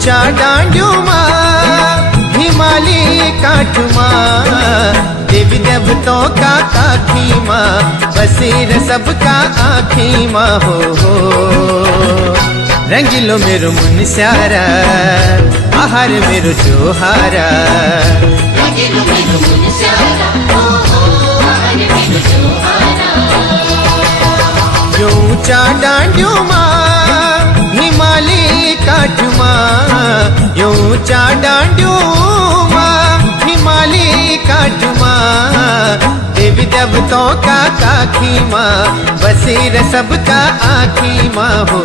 ऊंचा डांडियों माँ हिमालय काठ माँ देवी देवतों का काखी माँ बसेर सबका आखी माँ हो रंगीलो मेरो मुन स्यारा आहार मेरो जोहारा रंगीलो मेरो मुन स्यारा आहार मेरो जोहारा यो ऊंचा डांडियों माँ हिमालय काठ माँ यो ऊंचा डांडियों माँ हिमालय काठ माँ देवी देवतों का काखी माँ बसेर सबका आखी माँ हो